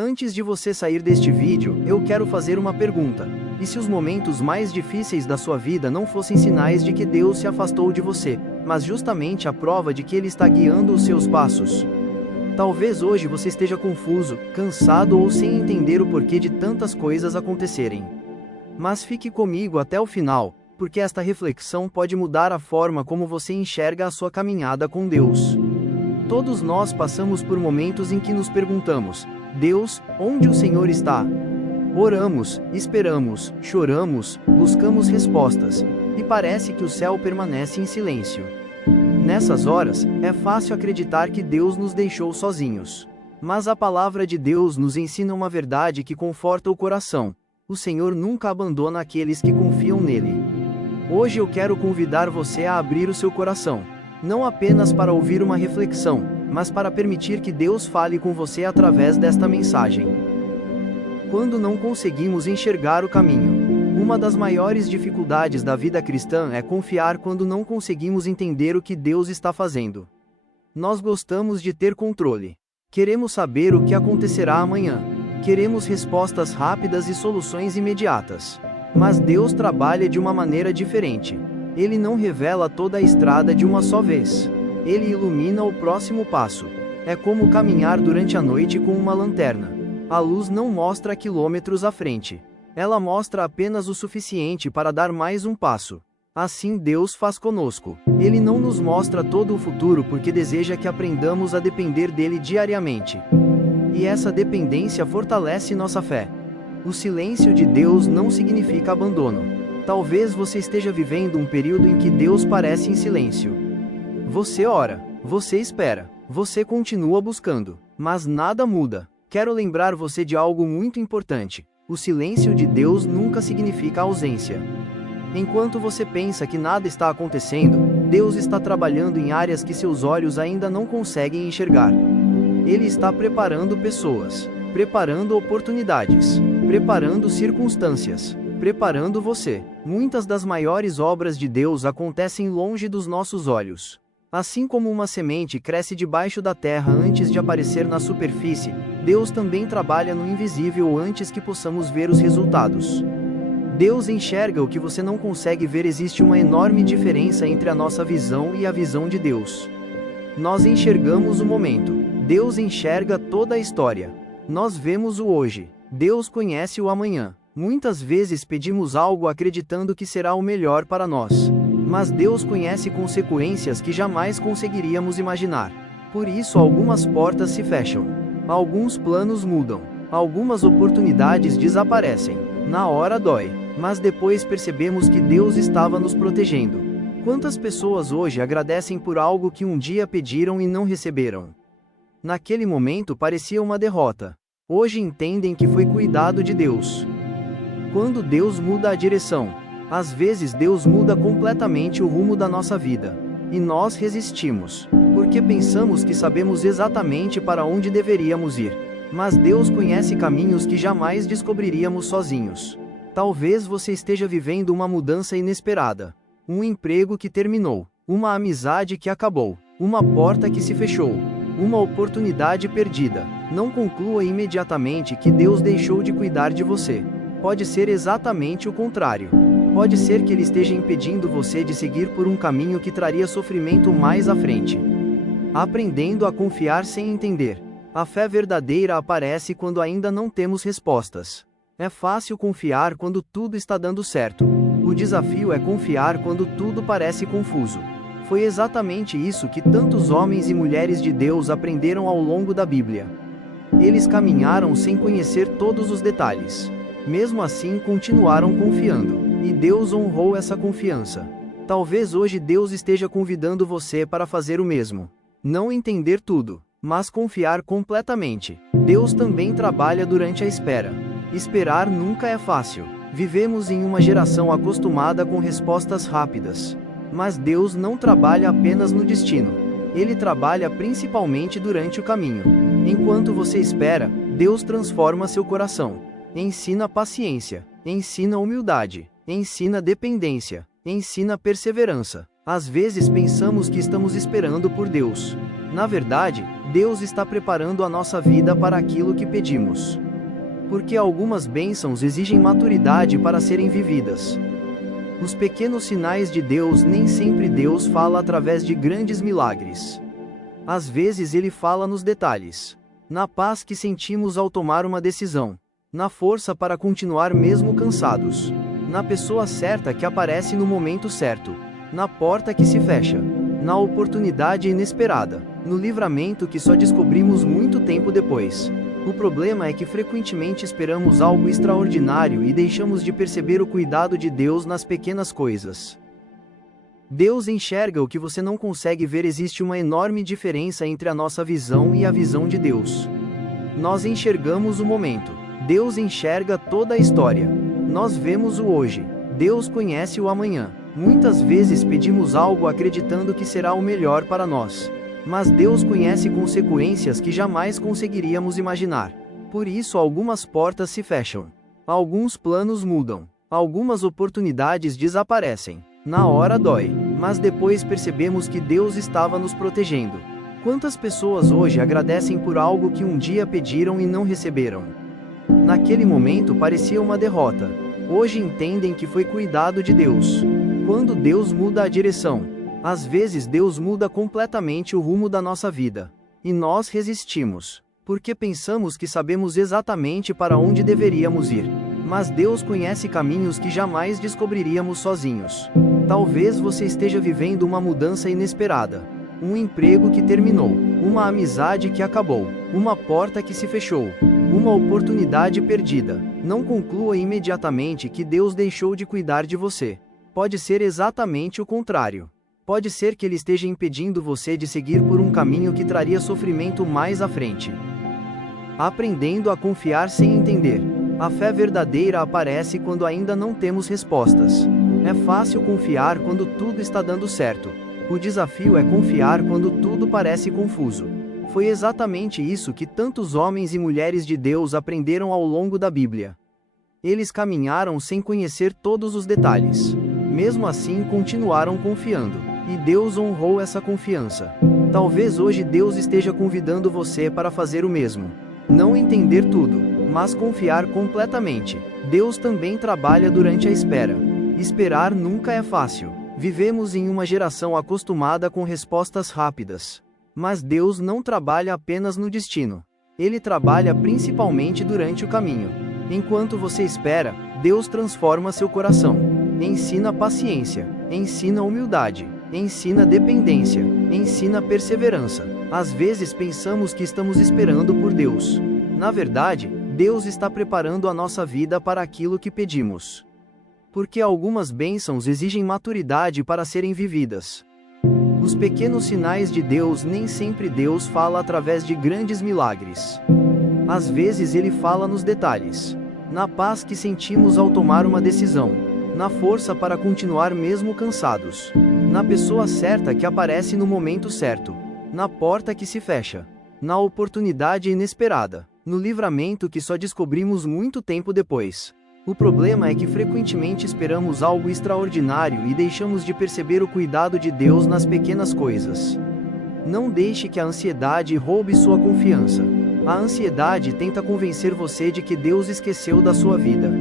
Antes de você sair deste vídeo, eu quero fazer uma pergunta. E se os momentos mais difíceis da sua vida não fossem sinais de que Deus se afastou de você, mas justamente a prova de que Ele está guiando os seus passos? Talvez hoje você esteja confuso, cansado ou sem entender o porquê de tantas coisas acontecerem. Mas fique comigo até o final, porque esta reflexão pode mudar a forma como você enxerga a sua caminhada com Deus. Todos nós passamos por momentos em que nos perguntamos: Deus, onde o Senhor está? Oramos, esperamos, choramos, buscamos respostas, e parece que o céu permanece em silêncio. Nessas horas, é fácil acreditar que Deus nos deixou sozinhos. Mas a palavra de Deus nos ensina uma verdade que conforta o coração: o Senhor nunca abandona aqueles que confiam nele. Hoje eu quero convidar você a abrir o seu coração, não apenas para ouvir uma reflexão, mas para permitir que Deus fale com você através desta mensagem. Quando não conseguimos enxergar o caminho, uma das maiores dificuldades da vida cristã é confiar quando não conseguimos entender o que Deus está fazendo. Nós gostamos de ter controle. Queremos saber o que acontecerá amanhã. Queremos respostas rápidas e soluções imediatas. Mas Deus trabalha de uma maneira diferente. Ele não revela toda a estrada de uma só vez. Ele ilumina o próximo passo. É como caminhar durante a noite com uma lanterna. A luz não mostra quilômetros à frente. Ela mostra apenas o suficiente para dar mais um passo. Assim Deus faz conosco. Ele não nos mostra todo o futuro porque deseja que aprendamos a depender dele diariamente. E essa dependência fortalece nossa fé. O silêncio de Deus não significa abandono. Talvez você esteja vivendo um período em que Deus parece em silêncio. Você ora, você espera, você continua buscando, mas nada muda. Quero lembrar você de algo muito importante: o silêncio de Deus nunca significa ausência. Enquanto você pensa que nada está acontecendo, Deus está trabalhando em áreas que seus olhos ainda não conseguem enxergar. Ele está preparando pessoas, preparando oportunidades, preparando circunstâncias, preparando você. Muitas das maiores obras de Deus acontecem longe dos nossos olhos. Assim como uma semente cresce debaixo da terra antes de aparecer na superfície, Deus também trabalha no invisível antes que possamos ver os resultados. Deus enxerga o que você não consegue ver. Existe uma enorme diferença entre a nossa visão e a visão de Deus. Nós enxergamos o momento. Deus enxerga toda a história. Nós vemos o hoje. Deus conhece o amanhã. Muitas vezes pedimos algo acreditando que será o melhor para nós. Mas Deus conhece consequências que jamais conseguiríamos imaginar. Por isso algumas portas se fecham. Alguns planos mudam. Algumas oportunidades desaparecem. Na hora dói. Mas depois percebemos que Deus estava nos protegendo. Quantas pessoas hoje agradecem por algo que um dia pediram e não receberam? Naquele momento parecia uma derrota. Hoje entendem que foi cuidado de Deus. Quando Deus muda a direção, às vezes Deus muda completamente o rumo da nossa vida. E nós resistimos, porque pensamos que sabemos exatamente para onde deveríamos ir. Mas Deus conhece caminhos que jamais descobriríamos sozinhos. Talvez você esteja vivendo uma mudança inesperada. Um emprego que terminou. Uma amizade que acabou. Uma porta que se fechou. Uma oportunidade perdida. Não conclua imediatamente que Deus deixou de cuidar de você. Pode ser exatamente o contrário. Pode ser que Ele esteja impedindo você de seguir por um caminho que traria sofrimento mais à frente. Aprendendo a confiar sem entender. A fé verdadeira aparece quando ainda não temos respostas. É fácil confiar quando tudo está dando certo. O desafio é confiar quando tudo parece confuso. Foi exatamente isso que tantos homens e mulheres de Deus aprenderam ao longo da Bíblia. Eles caminharam sem conhecer todos os detalhes. Mesmo assim continuaram confiando. E Deus honrou essa confiança. Talvez hoje Deus esteja convidando você para fazer o mesmo. Não entender tudo, mas confiar completamente. Deus também trabalha durante a espera. Esperar nunca é fácil. Vivemos em uma geração acostumada com respostas rápidas. Mas Deus não trabalha apenas no destino. Ele trabalha principalmente durante o caminho. Enquanto você espera, Deus transforma seu coração. Ensina paciência, ensina humildade, ensina dependência, ensina perseverança. Às vezes pensamos que estamos esperando por Deus. Na verdade, Deus está preparando a nossa vida para aquilo que pedimos. Porque algumas bênçãos exigem maturidade para serem vividas. Os pequenos sinais de Deus, nem sempre Deus fala através de grandes milagres. Às vezes Ele fala nos detalhes. Na paz que sentimos ao tomar uma decisão. Na força para continuar mesmo cansados. Na pessoa certa que aparece no momento certo. Na porta que se fecha. Na oportunidade inesperada. No livramento que só descobrimos muito tempo depois. O problema é que frequentemente esperamos algo extraordinário e deixamos de perceber o cuidado de Deus nas pequenas coisas. Deus enxerga o que você não consegue ver. Existe uma enorme diferença entre a nossa visão e a visão de Deus. Nós enxergamos o momento. Deus enxerga toda a história. Nós vemos o hoje. Deus conhece o amanhã. Muitas vezes pedimos algo acreditando que será o melhor para nós. Mas Deus conhece consequências que jamais conseguiríamos imaginar. Por isso algumas portas se fecham. Alguns planos mudam. Algumas oportunidades desaparecem. Na hora dói, mas depois percebemos que Deus estava nos protegendo. Quantas pessoas hoje agradecem por algo que um dia pediram e não receberam? Naquele momento parecia uma derrota. Hoje entendem que foi cuidado de Deus. Quando Deus muda a direção, às vezes Deus muda completamente o rumo da nossa vida. E nós resistimos, porque pensamos que sabemos exatamente para onde deveríamos ir. Mas Deus conhece caminhos que jamais descobriríamos sozinhos. Talvez você esteja vivendo uma mudança inesperada. Um emprego que terminou. Uma amizade que acabou. Uma porta que se fechou. Uma oportunidade perdida. Não conclua imediatamente que Deus deixou de cuidar de você. Pode ser exatamente o contrário. Pode ser que Ele esteja impedindo você de seguir por um caminho que traria sofrimento mais à frente. Aprendendo a confiar sem entender. A fé verdadeira aparece quando ainda não temos respostas. É fácil confiar quando tudo está dando certo. O desafio é confiar quando tudo parece confuso. Foi exatamente isso que tantos homens e mulheres de Deus aprenderam ao longo da Bíblia. Eles caminharam sem conhecer todos os detalhes. Mesmo assim continuaram confiando. E Deus honrou essa confiança. Talvez hoje Deus esteja convidando você para fazer o mesmo. Não entender tudo, mas confiar completamente. Deus também trabalha durante a espera. Esperar nunca é fácil. Vivemos em uma geração acostumada com respostas rápidas. Mas Deus não trabalha apenas no destino. Ele trabalha principalmente durante o caminho. Enquanto você espera, Deus transforma seu coração. Ensina paciência. Ensina humildade. Ensina dependência. Ensina perseverança. Às vezes pensamos que estamos esperando por Deus. Na verdade, Deus está preparando a nossa vida para aquilo que pedimos. Porque algumas bênçãos exigem maturidade para serem vividas. Os pequenos sinais de Deus, nem sempre Deus fala através de grandes milagres. Às vezes Ele fala nos detalhes. Na paz que sentimos ao tomar uma decisão. Na força para continuar mesmo cansados. Na pessoa certa que aparece no momento certo. Na porta que se fecha. Na oportunidade inesperada. No livramento que só descobrimos muito tempo depois. O problema é que frequentemente esperamos algo extraordinário e deixamos de perceber o cuidado de Deus nas pequenas coisas. Não deixe que a ansiedade roube sua confiança. A ansiedade tenta convencer você de que Deus esqueceu da sua vida.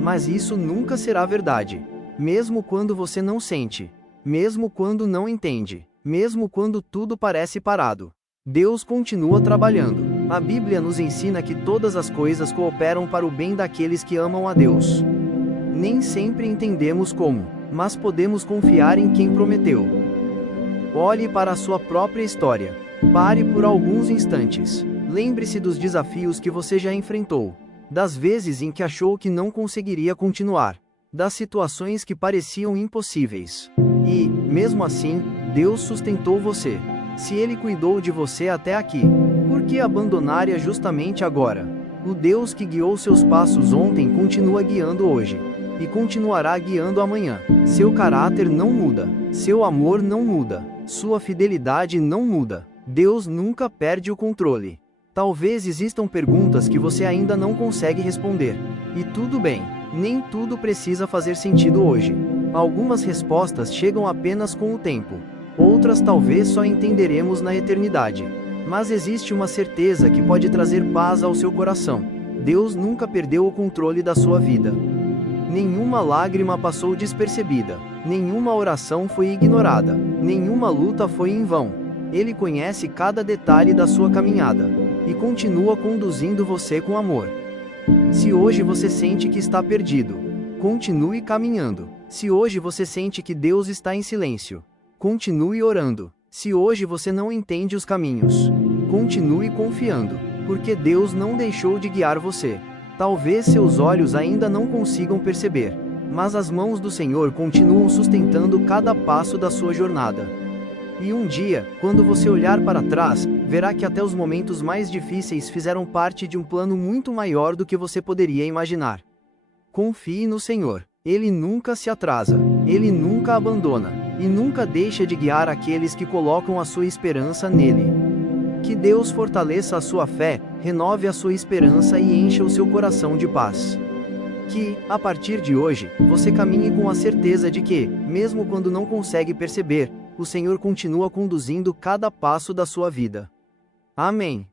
Mas isso nunca será verdade. Mesmo quando você não sente. Mesmo quando não entende. Mesmo quando tudo parece parado. Deus continua trabalhando. A Bíblia nos ensina que todas as coisas cooperam para o bem daqueles que amam a Deus. Nem sempre entendemos como, mas podemos confiar em quem prometeu. Olhe para a sua própria história. Pare por alguns instantes. Lembre-se dos desafios que você já enfrentou. Das vezes em que achou que não conseguiria continuar. Das situações que pareciam impossíveis. E, mesmo assim, Deus sustentou você. Se Ele cuidou de você até aqui, por que abandonaria justamente agora? O Deus que guiou seus passos ontem continua guiando hoje. E continuará guiando amanhã. Seu caráter não muda. Seu amor não muda. Sua fidelidade não muda. Deus nunca perde o controle. Talvez existam perguntas que você ainda não consegue responder. E tudo bem, nem tudo precisa fazer sentido hoje. Algumas respostas chegam apenas com o tempo. Outras talvez só entenderemos na eternidade. Mas existe uma certeza que pode trazer paz ao seu coração: Deus nunca perdeu o controle da sua vida. Nenhuma lágrima passou despercebida, nenhuma oração foi ignorada, nenhuma luta foi em vão. Ele conhece cada detalhe da sua caminhada e continua conduzindo você com amor. Se hoje você sente que está perdido, continue caminhando. Se hoje você sente que Deus está em silêncio, continue orando. Se hoje você não entende os caminhos, continue confiando, porque Deus não deixou de guiar você. Talvez seus olhos ainda não consigam perceber, mas as mãos do Senhor continuam sustentando cada passo da sua jornada. E um dia, quando você olhar para trás, verá que até os momentos mais difíceis fizeram parte de um plano muito maior do que você poderia imaginar. Confie no Senhor. Ele nunca se atrasa, Ele nunca abandona, e nunca deixa de guiar aqueles que colocam a sua esperança nele. Que Deus fortaleça a sua fé, renove a sua esperança e encha o seu coração de paz. Que, a partir de hoje, você caminhe com a certeza de que, mesmo quando não consegue perceber, o Senhor continua conduzindo cada passo da sua vida. Amém.